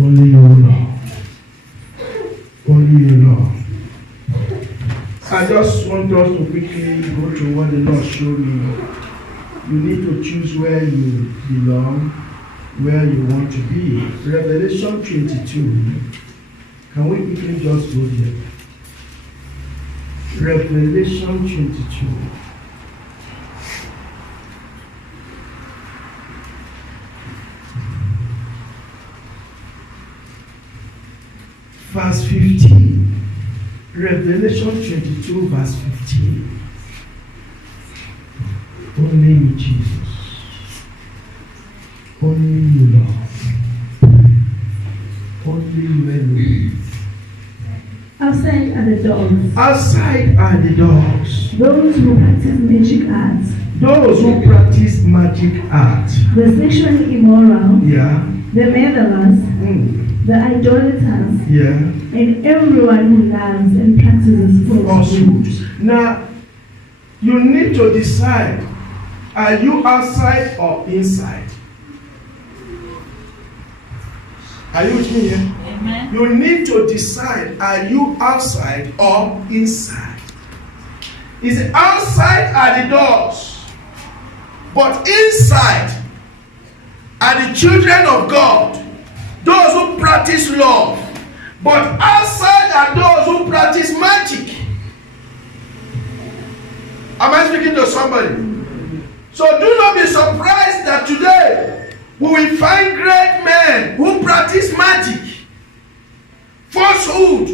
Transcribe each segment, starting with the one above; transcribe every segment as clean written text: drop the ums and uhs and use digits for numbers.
Only you, Lord. Only you, Lord. I just want us to quickly go through what the Lord showed me. You need to choose where you belong, where you want to be. Revelation 22. Can we quickly just go there? Revelation 22. Verse 15. Revelation 22, verse 15. Only you, Jesus. Only you, Lord. Only you alone. Outside are the dogs. Outside are the dogs. Those who practice magic arts. Those who practice magic art. The sexually immoral. Yeah. The murderers. Mm. The idolaters. Yeah. And everyone who loves and practices falsehood. Now, you need to decide, are you outside or inside? Are you with me here? Amen. You need to decide, are you outside or inside? Is it outside are the doors, but inside are the children of God, those who practice love. But outside are those who practice magic. Am I speaking to somebody? So do not be surprised that today we will find great men who practice magic, falsehood.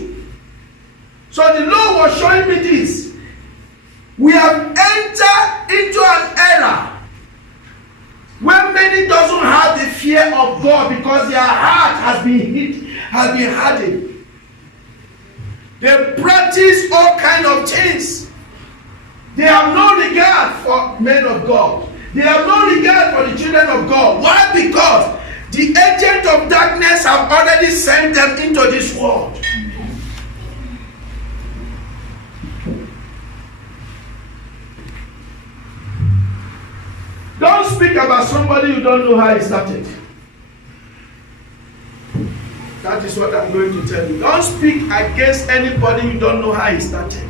So the Lord was showing me this. We have entered into an era where many doesn't have the fear of God because their heart has been hardened. They practice all kind of things. They have no regard for men of God. They have no regard for the children of God. Why? Because the agent of darkness have already sent them into this world. Don't speak about somebody you don't know how he started. That is what I'm going to tell you. Don't speak against anybody you don't know how he started.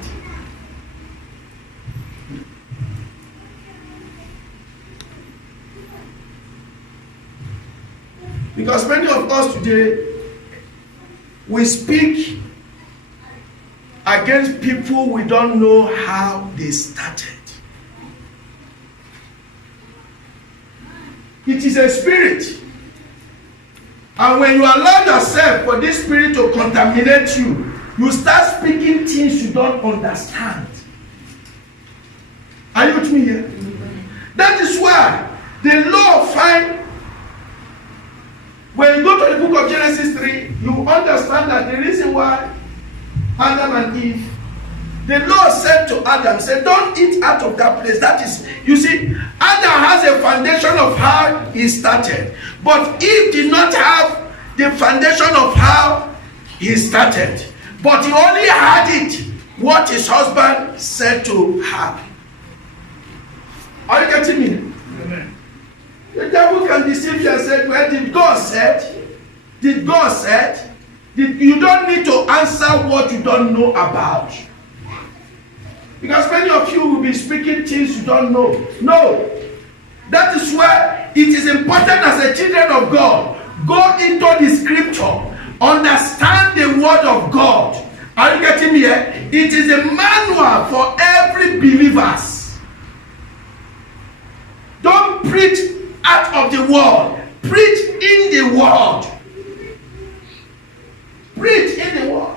Because many of us today, we speak against people we don't know how they started. It is a spirit. And when you allow yourself for this spirit to contaminate you, you start speaking things you don't understand. Are you with me here? That is why the Lord find, when you go to the book of Genesis 3, you understand that the reason why Adam and Eve, the Lord said to Adam, said, don't eat out of that place. That is, you see, Adam has a foundation of how he started. But Eve did not have the foundation of how he started. But he only had it, what his husband said to her. Are you getting me? Amen. The devil can deceive you and say, well, did God said? Did God said? You don't need to answer what you don't know about. Because many of you will be speaking things you don't know. No. That is why it is important as a children of God, go into the scripture, understand the word of God. Are you getting me here? It is a manual for every believer. Don't preach out of the world. Preach in the word. Preach in the word.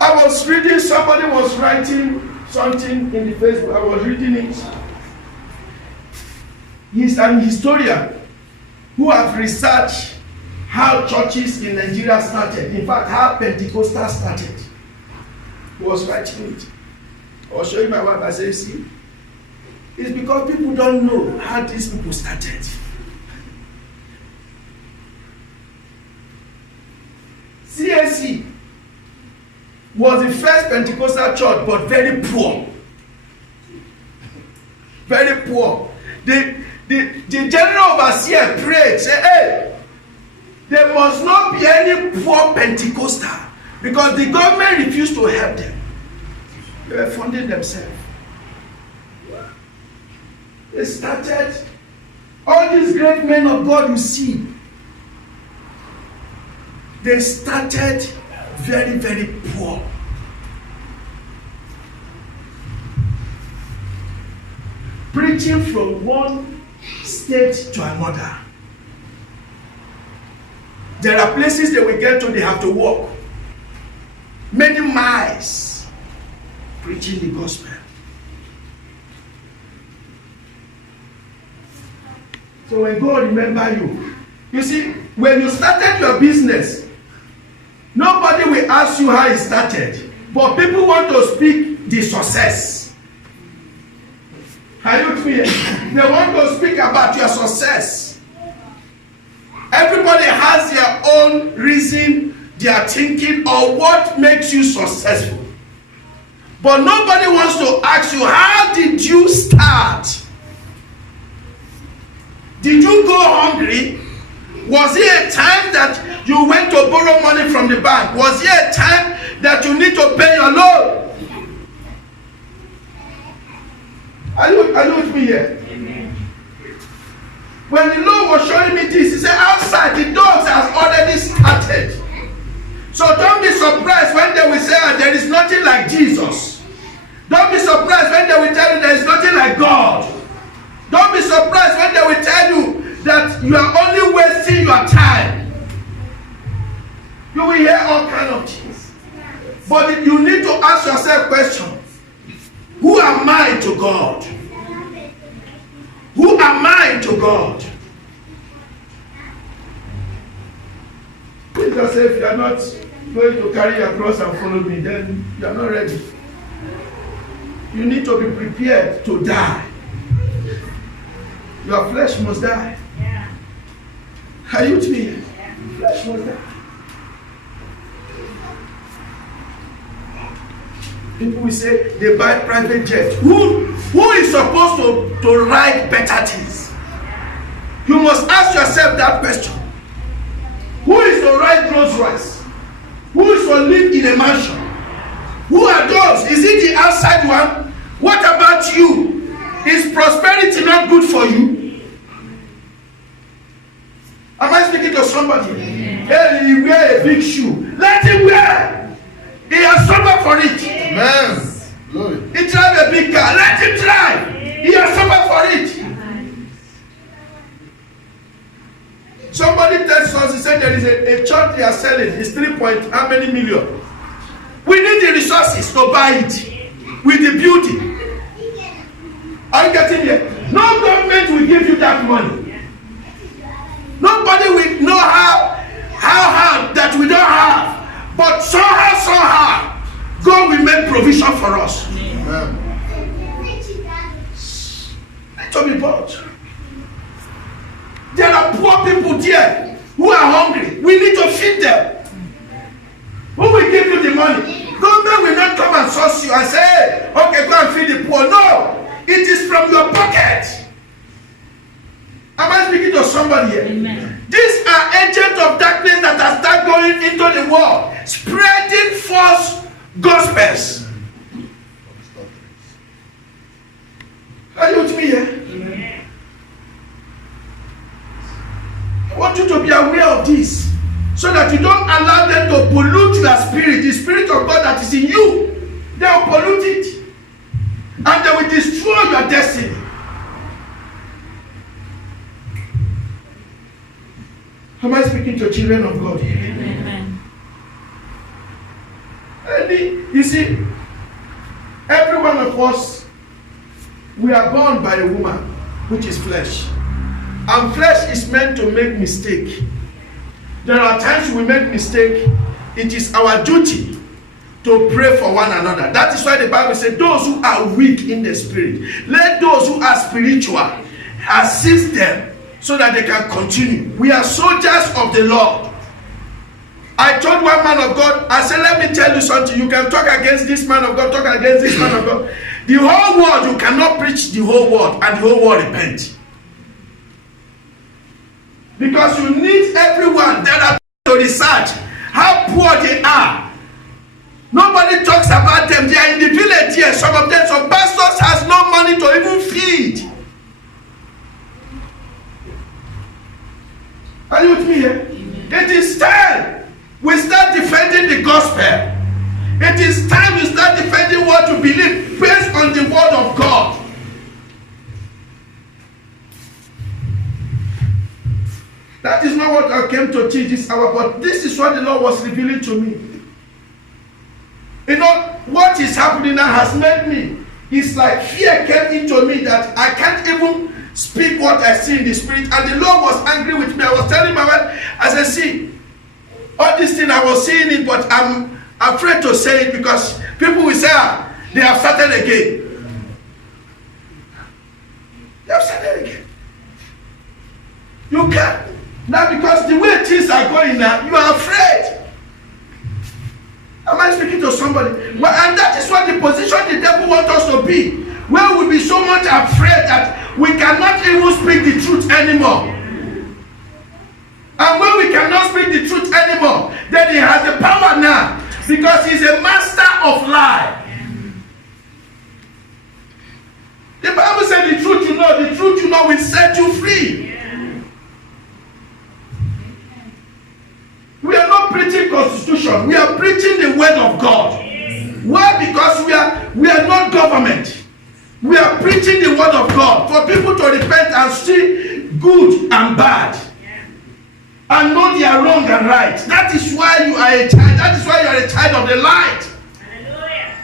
I was reading, somebody was writing something in the Facebook. I was reading it. He's an historian who have researched how churches in Nigeria started. In fact, how Pentecostal started. He was writing it. I was showing my wife. I said, see, it's because people don't know how these people started. CAC was the first Pentecostal church, but very poor. Very poor. the general overseer prayed, say, hey, there must not be any poor Pentecostal, because the government refused to help them. They were funding themselves. They started, all these great men of God you see, they started very, very poor. Preaching from one state to another. There are places they will get to, they have to walk many miles preaching the gospel. So when God remember you, you see, when you started your business, nobody will ask you how it started, but people want to speak the success. Are you clear? They want to speak about your success. Everybody has their own reason, their thinking, or what makes you successful. But nobody wants to ask you, how did you start? Did you go hungry? Was it a time that you went to borrow money from the bank? Was it a time that you need to pay your loan? Are you with me here? Amen. When the Lord was showing me this, he said, outside the dogs has already started. So don't be surprised when they will say, there is nothing like Jesus. Don't be surprised when they will tell you there is nothing like God. Don't be surprised when they will tell you that you are only wasting your time. You will hear all kinds of things. But you need to ask yourself questions. Who am I to God? Who am I to God? Jesus said, if you are not going to carry your cross and follow me, then you are not ready. You need to be prepared to die. Your flesh must die. Yeah. Are you with me? Yeah. Flesh must die. People will say they buy private jet. Who is supposed to ride better things? You must ask yourself that question. Who is to ride Rolls Royce? Who is to live in a mansion? Who are those? Is it the outside one? What about you? Is prosperity not good for you? Am I speaking to somebody? Hey, he wear a big shoe. Let him wear. He has suffered for it. Amen. Glory. He drive a big car. Let him drive. He has suffered for it. Somebody tells us, he said there is a church they are selling. It's 3 point how many million? We need the resources to buy it with the beauty. Are you getting it? No government will give you that money. Nobody will know how hard that we don't have. But somehow, God will make provision for us. Amen. Need to be bought. There are poor people there who are hungry. We need to feed them. Who will give you the money? Government will not come and source you and say, hey, okay, go and feed the poor. No, it is from your pocket. Am I speaking to somebody here? Amen. These are agents of darkness that are start going into the world, spreading false gospels. Are you with me here? Amen. I want you to be aware of this, so that you don't allow them to pollute your spirit. The spirit of God that is in you, they will pollute it, and they will destroy your destiny. Am I speaking to children of God here? Amen. You see, every one of us, we are born by a woman, which is flesh. And flesh is meant to make mistake. There are times we make mistake. It is our duty to pray for one another. That is why the Bible says, those who are weak in the spirit, let those who are spiritual assist them, so that they can continue. We are soldiers of the Lord. I told one man of God, I said, let me tell you something. You can talk against this man of God, talk against this man of God. The whole world, you cannot preach the whole world and the whole world repent. Because you need everyone that are to research how poor they are. Nobody talks about them. They are in the village here. Some of them, some pastors has no money to even feed. Are you with me here? It is time we start defending the gospel. It is time we start defending what we believe based on the word of God. That is not what I came to teach this hour, but this is what the Lord was revealing to me. You know, what is happening now has made me, it's like fear came into me that I can't even speak what I see in the spirit. And the Lord was angry with me. I was telling my wife, I said, see, all this thing I was seeing it, but I'm afraid to say it because people will say, they have started again. They have started again. You can't. Now, because the way things are going now, you are afraid. Am I speaking to somebody? Well, and that is what the position the devil wants us to be. Where we'll be so much afraid that we cannot even speak the truth anymore. And when we cannot speak the truth anymore, then he has the power now. Because he's a master of lie. The Bible said the truth you know will set you free. We are not preaching constitution. We are preaching the word of God. Why? Because we are not government. We are preaching the word of God for people to repent and see good and bad. And know they are wrong and right. That is why you are a child. That is why you are a child of the light.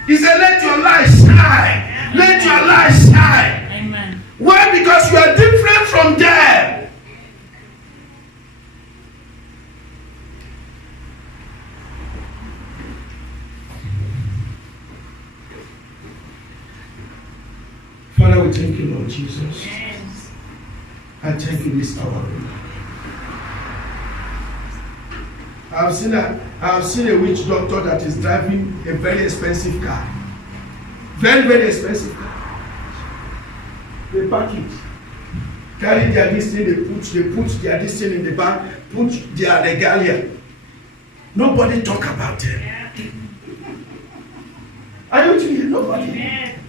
He said, let your light shine. Let your light shine. Amen. Why? Because you are different from them. Father, we thank you, Lord Jesus. Yes. I thank you this hour. I have seen a witch doctor that is driving a very expensive car. Very, very expensive car. They park it. Carry their listing, they put their listing in the back, put their regalia. Nobody talk about them. Are you with me? Nobody. Amen.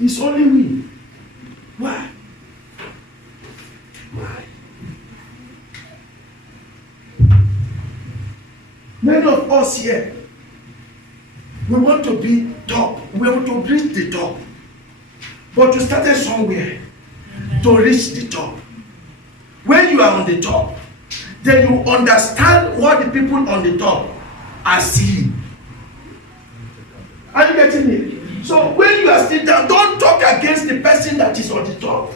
It's only me. Why? Why? Many of us here, we want to be top. We want to reach the top. But you started somewhere to reach the top. When you are on the top, then you understand what the people on the top are seeing. Are you getting me? So when you are still down, don't talk against the person that is on the top.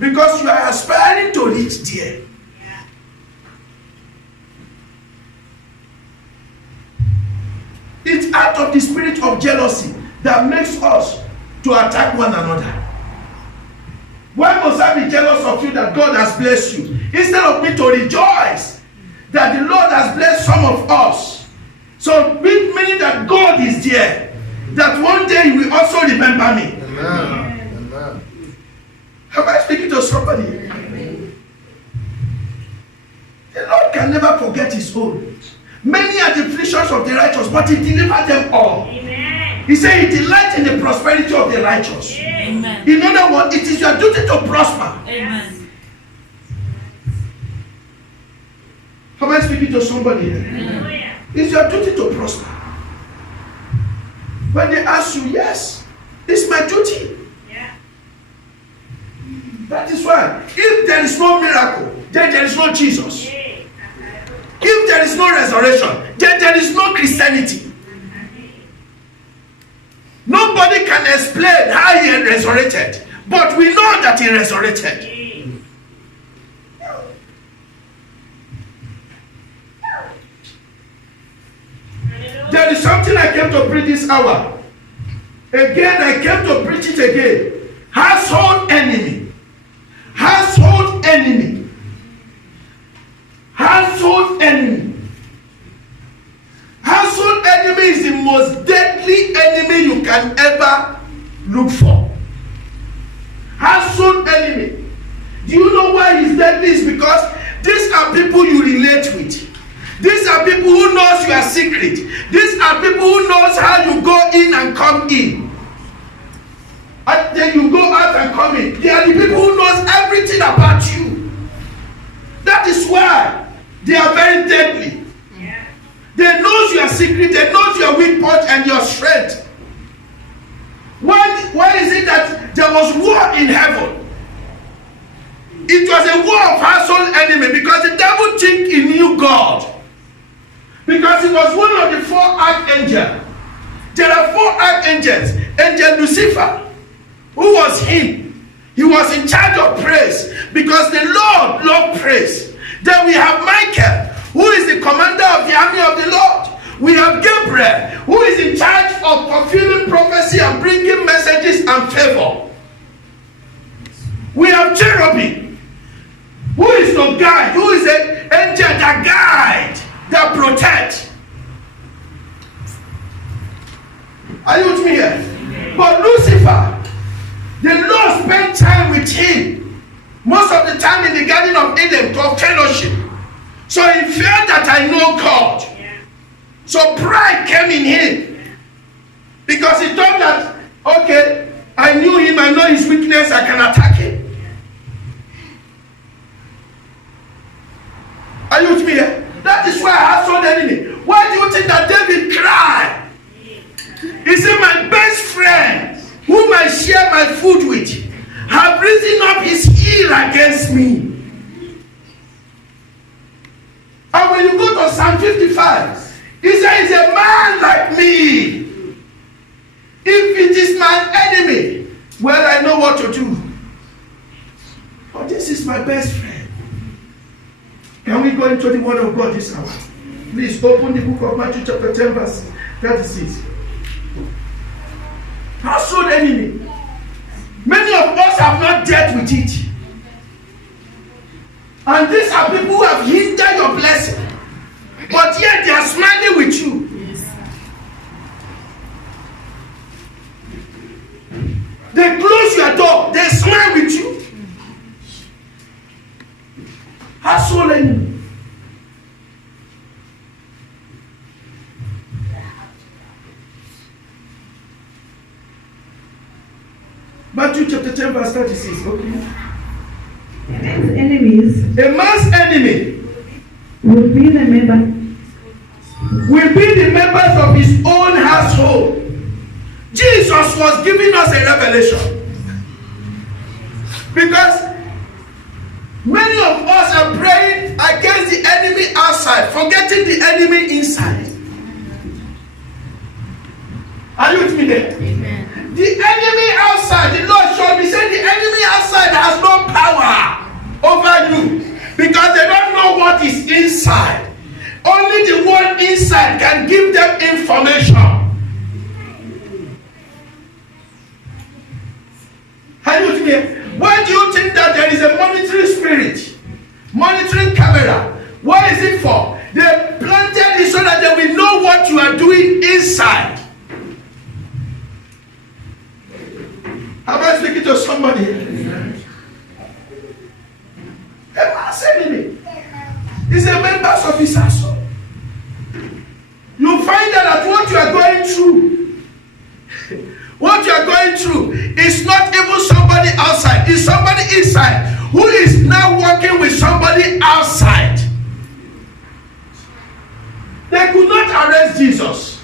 Because you are aspiring to reach there. It's out of the spirit of jealousy that makes us to attack one another. Why must I be jealous of you that God has blessed you? Instead of me to rejoice that the Lord has blessed some of us. So meaning that God is there. That one day He will also remember me. Amen. Amen. Am I speaking to somebody? Amen. The Lord can never forget His own. Many are the afflictions of the righteous, but He delivered them all. Amen. He said He delights in the prosperity of the righteous. Amen. In other words, it is your duty to prosper. Amen. Am I speaking to somebody here? Hallelujah. It's your duty to prosper. When they ask you, yes, it's my duty. Yeah. That is why, if there is no miracle, then there is no Jesus. If there is no resurrection, then there is no Christianity. Nobody can explain how He resurrected, but we know that He resurrected. There is something I came to preach this hour. Again, I came to preach it again. Household enemy. Household enemy. Household enemy. Household enemy is the most deadly enemy you can ever look for. Household enemy. Do you know why he's deadly? It's because these are people you relate with. These are people who knows your secret. These are people who knows how you go in and come in. And then you go out and come in. They are the people who knows everything about you. That is why they are very deadly. They knows your secret. They knows your weak point and your strength. Why is it that there was war in heaven? It was a war of household enemy because the devil think he knew God. Because he was one of the 4 archangels. There are 4 archangels. Angel Lucifer, who was him. He was in charge of praise because the Lord loved praise. Then we have Michael, who is the commander of the army of the Lord. We have Gabriel, who is in charge of fulfilling prophecy and bringing messages and favor. We have Cherubim, who is the guide, who is an angel that guide, that protect. Are you with me here? But Lucifer, the Lord spent time with him, most of the time in the Garden of Eden for fellowship. So he felt that I know God. So pride came in him. Because he thought that, okay, I knew him, I know his weakness, I can attack him. Are you with me here? That is why I have so enemy. Why do you think that David cried? He said, my best friend, whom I share my food with, have risen up his heel against me. And when you go to Psalm 55, he says, a man like me, if it is my enemy, well, I know what to do. But this is my best friend. Can we go into the word of God this hour? Please open the book of Matthew chapter 10 verse 36. Household enemy. Many of us have not dealt with it. And these are people who have hindered your blessing. But yet they are smiling with you. They close your door. They smile with you. Household enemy. Matthew chapter 10 verse 36. Okay. A man's enemies A man's enemy will be the members of his own household. Jesus was giving us a revelation. Because many of us are praying against the enemy outside, forgetting the enemy inside. Are you with me there? Amen. The enemy outside, the Lord showed me, said the enemy outside has no power over you because they don't know what is inside. Only the one inside can give them information. Are you with me? Why do you think that there is a monitoring spirit, monitoring camera? What is it for? They planted it so that they will know what you are doing inside. Am I speaking to somebody? A man's enemy is a member of his household. You find out that what you are going through is not even somebody outside, it's somebody inside who is now working with somebody outside. They could not arrest Jesus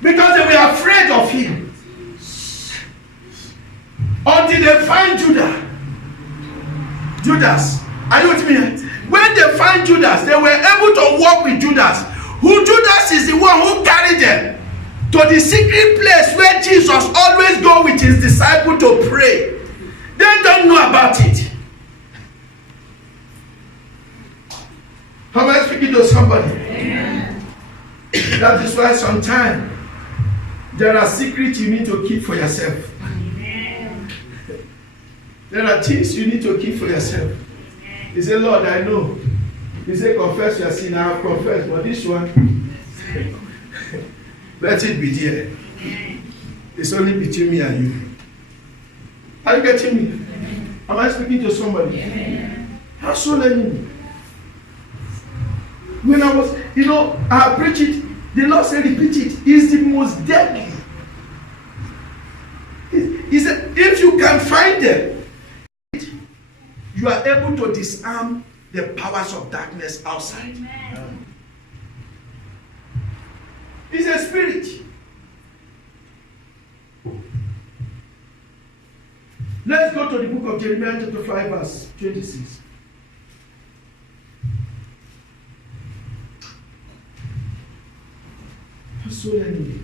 because they were afraid of him. Until they find Judas. Are you with me? When they find Judas, they were able to walk with Judas. Judas is the one who carried them to the secret place where Jesus always go with his disciple to pray. They don't know about it. Am I speaking to somebody? Amen. That is why sometimes there are secrets you need to keep for yourself. There are things you need to keep for yourself. You say, Lord, I know. You say, confess your sin. I have confessed. But this one, let it be there. It's only between me and you. Are you getting me? Am I speaking to somebody? Household enemy. When I was, I preach it, the Lord said, repeat it. It's the most deadly. He said, if you can find them, you are able to disarm the powers of darkness outside. Amen. It's a spirit. Let's go to the book of Jeremiah chapter 5 verse 26. So enemy.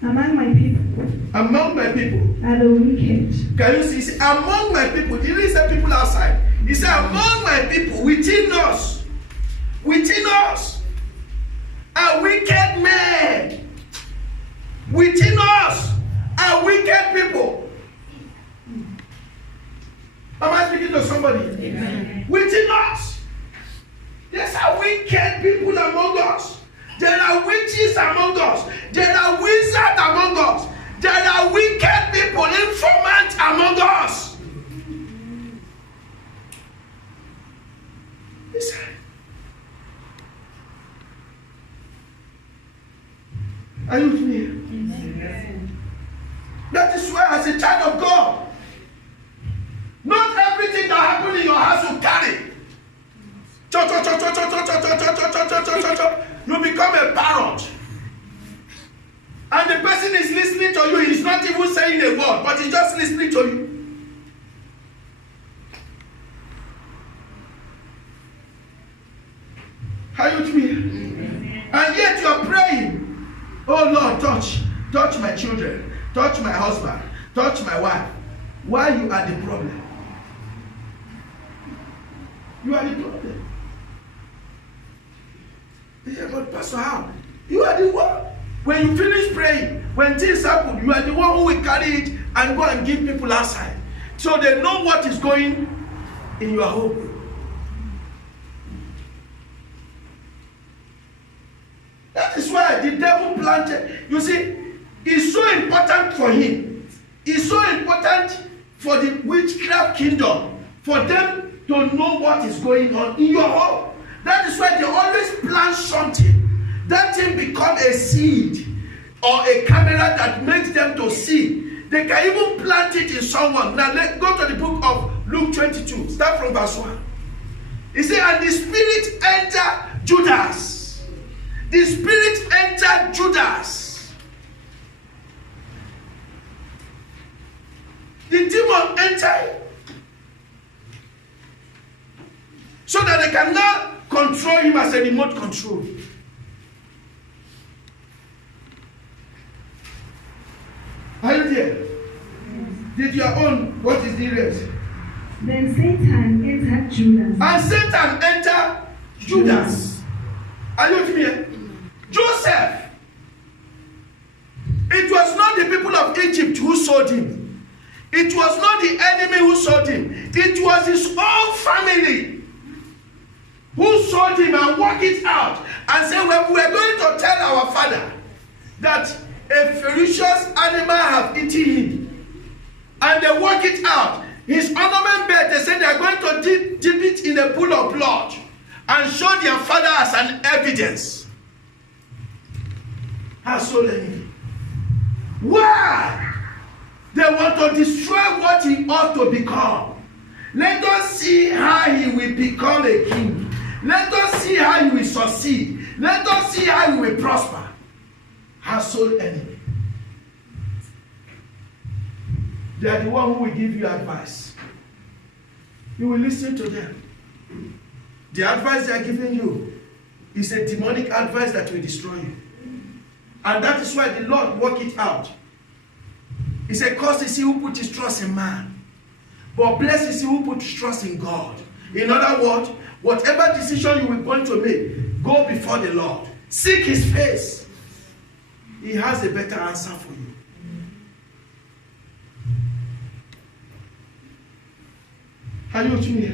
Among my people are the wicked. Can you see? He said, among my people. He didn't say people outside. He said, among my people, within us are wicked men. Within us are wicked people. Am I speaking to somebody? Amen. Within us, there are wicked people among us. There are witches among us. There are wizards among us. There are wicked people, informants among us. Listen. Are you with me? Amen. That is why, as a child of God, not everything that happens in your house will carry. You become a parrot. And the person is listening to you. He's not even saying a word, but he's just listening to you. Are you with me? And yet you are praying. Oh Lord, touch my children, touch my husband, touch my wife. Why you are the problem? You are the problem. Yeah, but Pastor, how? You are the one. When you finish praying, when things happen, you are the one who will carry it and go and give people outside. So they know what is going in your home. That is why the devil planted. You see, it's so important for him. It's so important for the witchcraft kingdom, for them to know what is going on in your home. That is why they always plant something. That thing become a seed or a camera that makes them to see. They can even plant it in someone. Now let's go to the book of Luke 22. Start from verse 1. He said, and the spirit entered Judas. The spirit entered Judas. The demon entered. So that they can now control him as a remote control. Are you there? Did your own, what is the rest? Then Satan entered Judas. And Satan entered Judas. Are you with me? Joseph. It was not the people of Egypt who sold him. It was not the enemy who sold him. It was his own family who sold him and worked it out and said, well, we are going to tell our father that a ferocious animal have eaten him. And they work it out. His ornament bed, they said they are going to dip it in a pool of blood and show their father as an evidence. So why? They want to destroy what he ought to become. Let us see how he will become a king. Let us see how he will succeed. Let us see how he will prosper. Household enemy. They are the one who will give you advice. You will listen to them. The advice they are giving you is a demonic advice that will destroy you. And that is why the Lord worked it out. He said, cursed is he who put his trust in man, but blessed is he who put his trust in God. In other words, whatever decision you are going to make, go before the Lord. Seek his face. He has a better answer for you. Are you with me?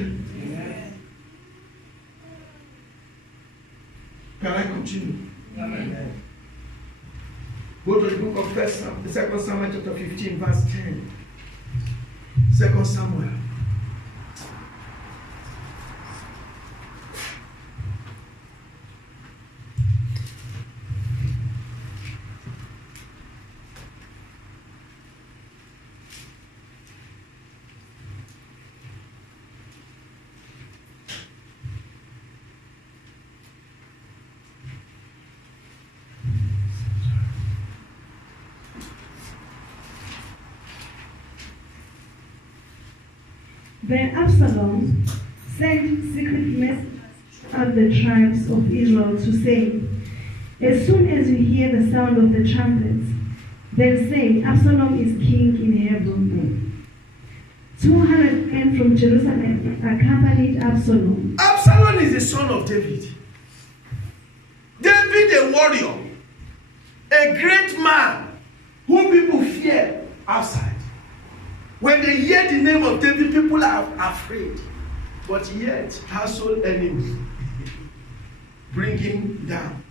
Can with you. Amen. Go to the book of 2 Samuel chapter 15, verse 10. 2 Samuel. Then Absalom sent secret messengers throughout the tribes of Israel to say, as soon as you hear the sound of the trumpets, then say, Absalom is king in Hebron. 200 men from Jerusalem accompanied Absalom. Absalom is the son of David. David, a warrior, a great man whom people fear outside. When they hear the name of David, people are afraid. But yet, household enemy bring him down.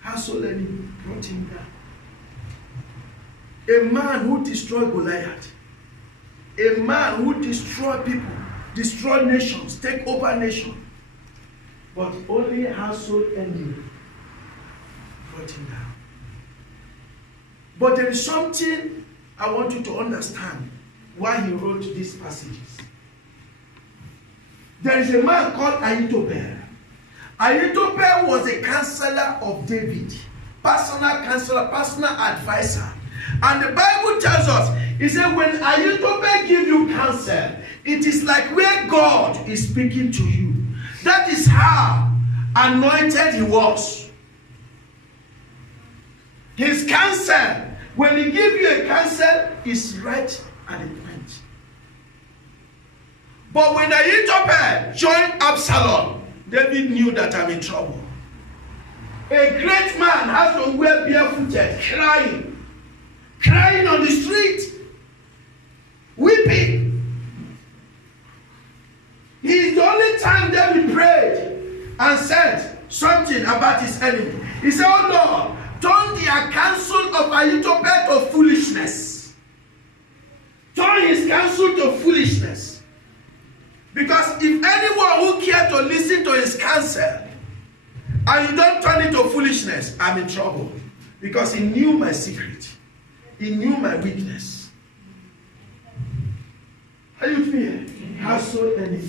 Household enemy brought him down. A man who destroyed Goliath. A man who destroyed people, destroyed nations, take over nations. But only household enemy brought him down. But there is something I want you to understand why he wrote these passages. There is a man called Ahithophel. Ahithophel was a counselor of David, personal counselor, personal advisor. And the Bible tells us, it said, when Ahithophel gives you counsel, it is like where God is speaking to you. That is how anointed he was. His counsel, when he gives you a counsel, is right at the point. But when Ahithophel joined Absalom, David knew that I'm in trouble. A great man has to wear barefooted, crying on the street, weeping. He is the only time David prayed and said something about his enemy. He said, oh Lord, turn the counsel of Ahithophel to foolishness. Turn his counsel to foolishness. Because if anyone who cares to listen to his counsel and you don't turn it to foolishness, I'm in trouble. Because he knew my secret. He knew my weakness. Are you fear? Household enemy.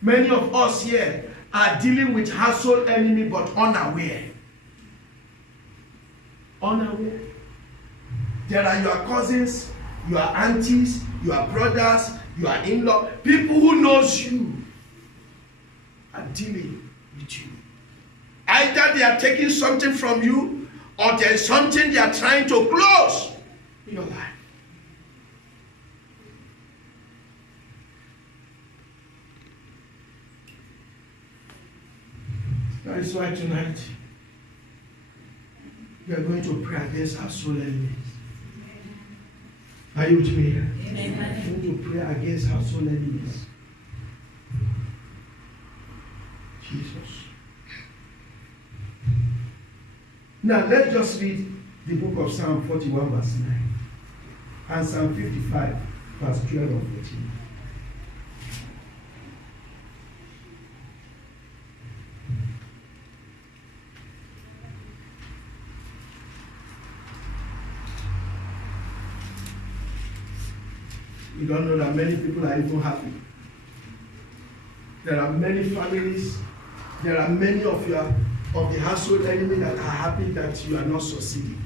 Many of us here are dealing with household enemy but unaware. Unaware. There are your cousins, your aunties, your brothers, your in-law, people who knows you are dealing with you. Either they are taking something from you or there is something they are trying to close in your life. That is why tonight we are going to pray against our soul enemies. Are you with me here? Amen. We are going to pray against our soul enemies. Jesus. Now let's just read the book of Psalm 41 verse 9 and Psalm 55 verse 12 and 14. You don't know that many people are even happy. There are many families, there are many of the household enemy that are happy that you are not succeeding.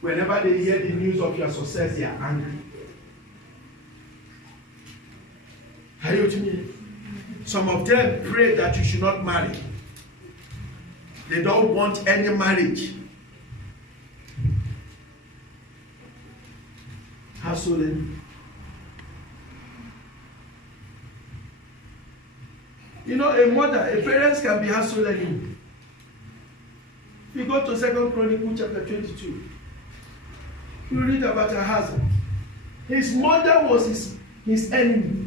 Whenever they hear the news of your success, they are angry. Are you with me? Some of them pray that you should not marry. They don't want any marriage. Household enemy. You know, a parent can be household enemy. If you go to 2 Chronicles chapter 22, you read about Ahaz. His mother was his enemy.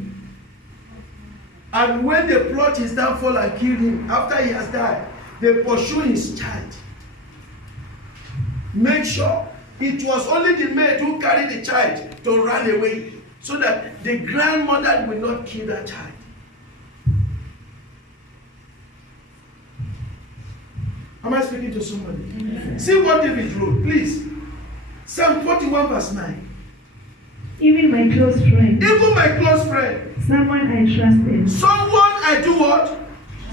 And And when they plot his downfall and kill him, after he has died, they pursue his child. Make sure it was only the maid who carried the child to run away, so that the grandmother will not kill that child. Am I speaking to somebody? Yes. See what David wrote, please. Psalm 41 verse 9. Even my close friend. Even my close friend. Someone I trusted. Someone I do what?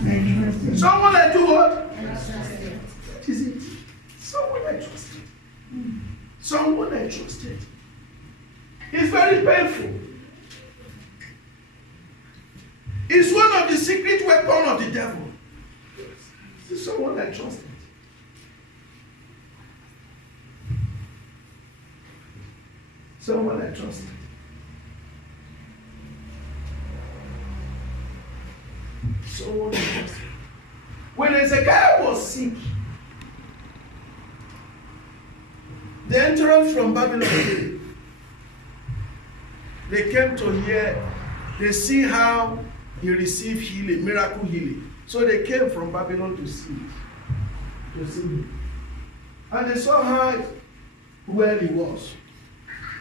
I trusted. Someone I do what? What is it? Someone I trusted. Someone I trusted. It's very painful. It's one of the secret weapons of the devil. It's someone I trusted. Someone I trusted. Someone I trusted. When Hezekiah was sick, the entrance from Babylon came. They came to hear, they see how he received healing, miracle healing. So they came from Babylon to see him. And they saw how well he was.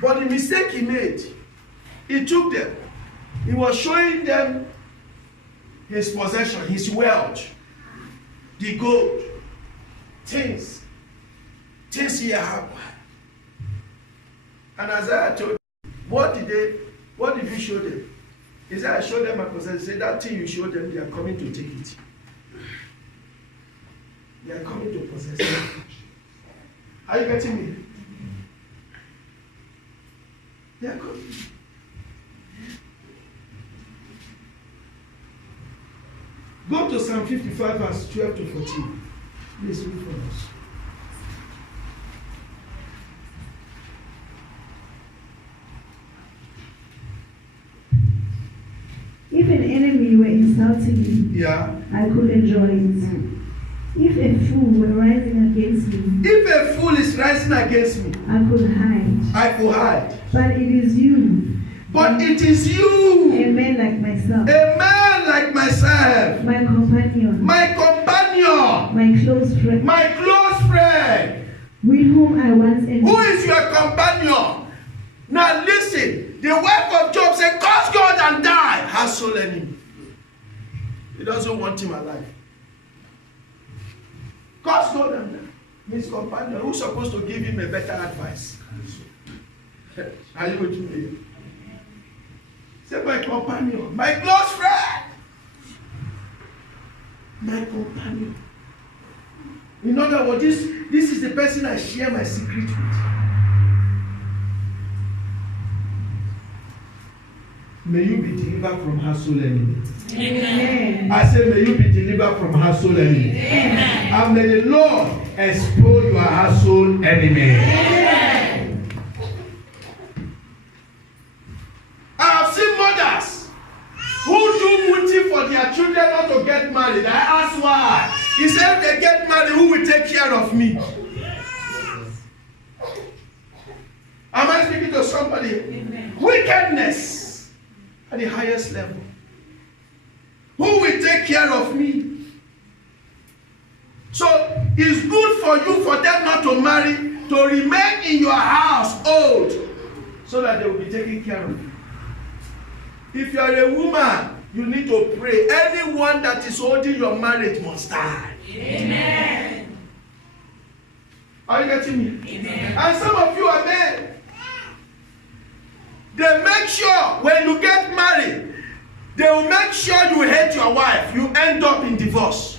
But the mistake he made, he took them. He was showing them his possession, his wealth, the gold, things he had. And Isaiah told them, what did you show them? He said, I showed them my possession. He said, that thing you showed them, they are coming to take it. They are coming to possess it. Are you getting me? They are coming. Go to Psalm 55 verse 12 to 14. Please read for us. If an enemy were insulting me, I could enjoy it. If a fool were rising against me, if a fool is rising against me, I could hide. But it is you. A man like myself. My companion. My close friend. With whom I once envied. Who is your companion? Now listen. The wife of Job said, curse God and die. Her soul enemy. He doesn't want him alive. Curse God and die. His companion, who's supposed to give him a better advice? Are you with me? Say, my companion, my close friend. My companion. In other words, this is the person I share my secret with. May you be delivered from her soul enemy. Amen. I say, may you be delivered from her soul enemy. Amen. And may the Lord expose your her soul enemy. Amen. I have seen mothers who do muti for their children not to get married. I ask why. He said, if they get married, who will take care of me? Am I speaking to somebody? Amen. Wickedness at the highest level. Who will take care of me? So it's good for you, for them not to marry, to remain in your house old, so that they will be taken care of you. If you are a woman, you need to pray. Anyone that is holding your marriage must die. Amen. Are you getting me? Amen. And some of you are men. They make sure when you get married, they will make sure you hate your wife. You end up in divorce.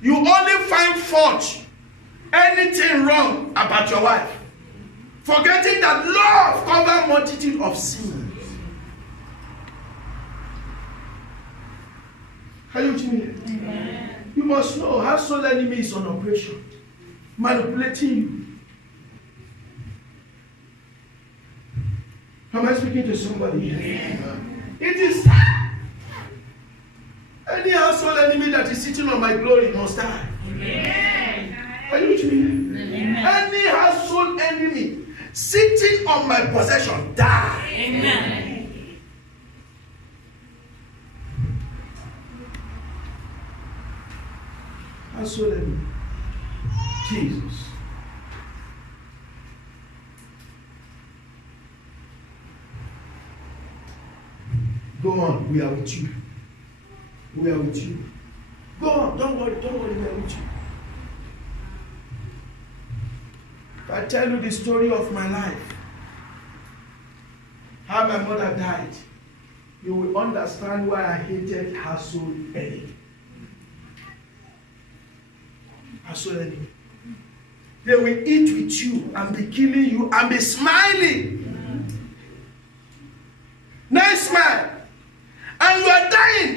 You only find fault, anything wrong about your wife, forgetting that love covers multitude of sins. Are you with me? Amen. You must know how soul enemy is on operation, manipulating you. Am I speaking to somebody here? Amen. It is time. Any household enemy that is sitting on my glory must die. Amen. Are you with me? Amen. Any household enemy sitting on my possession, die. Amen. Household enemy. Jesus. Go on, we are with you. We are with you. Go on, don't worry, we are with you. If I tell you the story of my life, how my mother died, you will understand why I hated household enemy. Household enemy. They will eat with you and be killing you and be smiling. Nice smile. And you are dying.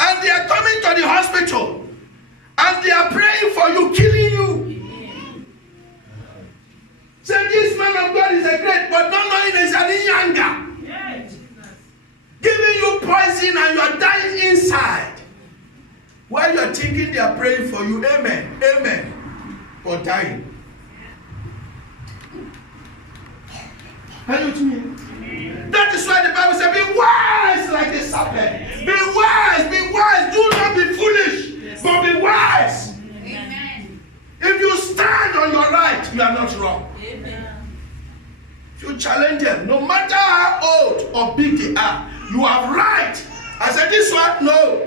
And they are coming to the hospital. And they are praying for you, killing you. Say, this man of God is a great, but not knowing there's any younger. Giving you poison and you are dying inside. While you are thinking they are praying for you, amen, amen, for dying. Are you with me? That is why the Bible says, be wise like the serpent. Be wise, do not be foolish, but be wise. Amen. If you stand on your right, you are not wrong. Amen. If you challenge them, no matter how old or big they are, you are right. I said, this one, no.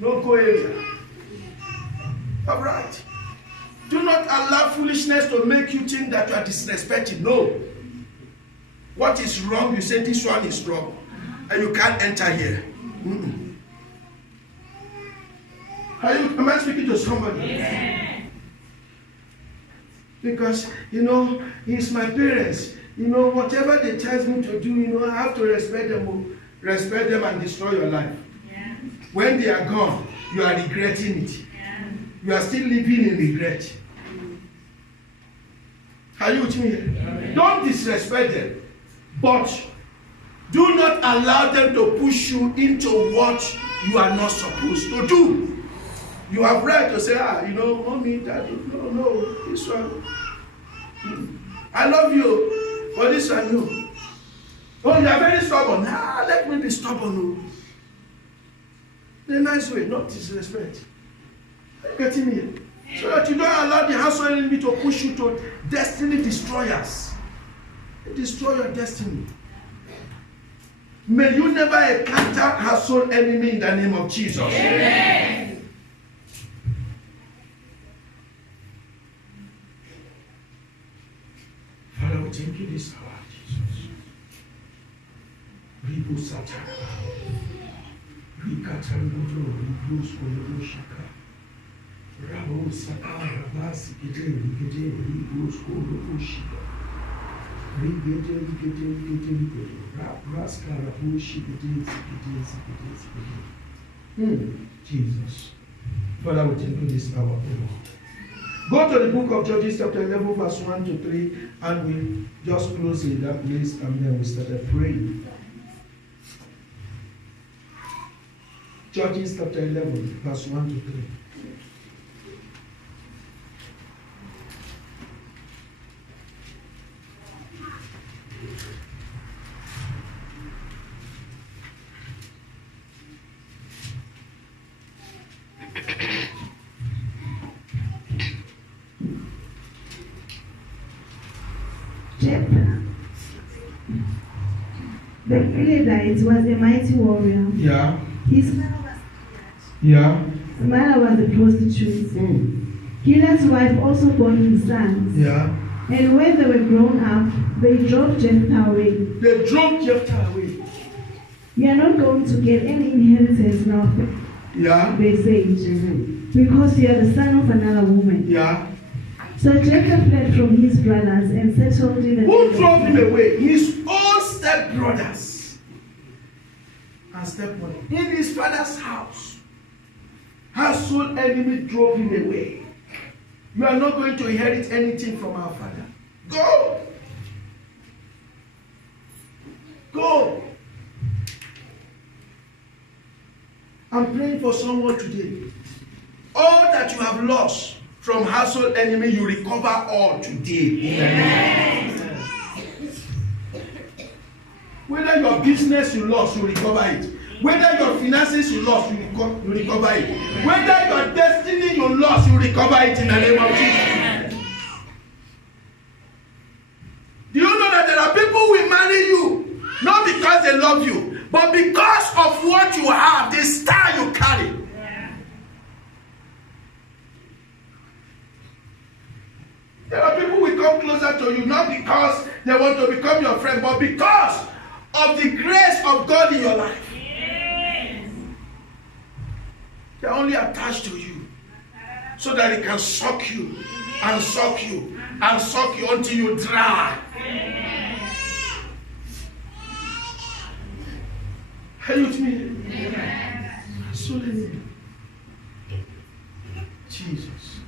No go area. You are right. Do not allow foolishness to make you think that you are disrespected. No. What is wrong, you say this one is wrong. And you can't enter here. Mm-mm. Am I speaking to somebody? Yeah. Because, it's my parents. Whatever they tell me to do, I have to respect them and destroy your life. Yeah. When they are gone, you are regretting it. Yeah. You are still living in regret. Are you with me? Yeah. Don't disrespect them. But do not allow them to push you into what you are not supposed to do. You have right to say, mommy, daddy, no, this one. I love you, but this one, no. Oh, you are very stubborn. Let me be stubborn. In a nice way, not disrespect. Are you getting me? So that you don't allow the household enemy to push you to destiny destroyers. Destroy your destiny. May you never encounter household enemy in the name of Jesus. Amen. Father, we thank you this hour, Jesus. Ribu Satara. Rikatangudu, Ribu Skulu Shaka. Rabu Sakara, Basi Gide, Ribu Skulu Shika. Jesus. Father, we thank you this hour. Go to the book of Judges chapter 11 verse 1 to 3 and we just close in that place and then we started praying. Judges chapter 11 verse 1 to 3. The Philistine was a mighty warrior. Yeah. His mother was yeah. His mother was a prostitute. Gilead's wife also bore him sons. Yeah. And when they were grown up, they drove Jephthah away. They drove Jephthah away. You are not going to get any inheritance now. Yeah. They said. Because you are the son of another woman. Yeah. So Jephthah fled from his brothers and settled in the Who drove him away? His own stepbrothers and stepmother. In his father's house. Household enemy drove him away. You are not going to inherit anything from our father. Go. Go. I'm praying for someone today. All that you have lost from household enemy, you recover all today. Amen. Whether your business you lost, you recover it. Whether your finances you lost, you recover it. Whether your destiny you lost, you recover it in the name of Jesus. Do you know that there are people who will marry you not because they love you, but because of what you have, the style you carry? There are people who will come closer to you not because they want to become your friend, but because of the grace of God in your life. They're only attached to you so that it can suck you and suck you and suck you until you dry. Are you with me? Absolutely. Jesus.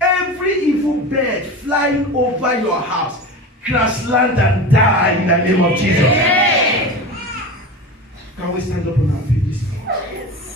Every evil bird flying over your house, crash land and die in the name of Jesus. Can we stand up on our feet this time?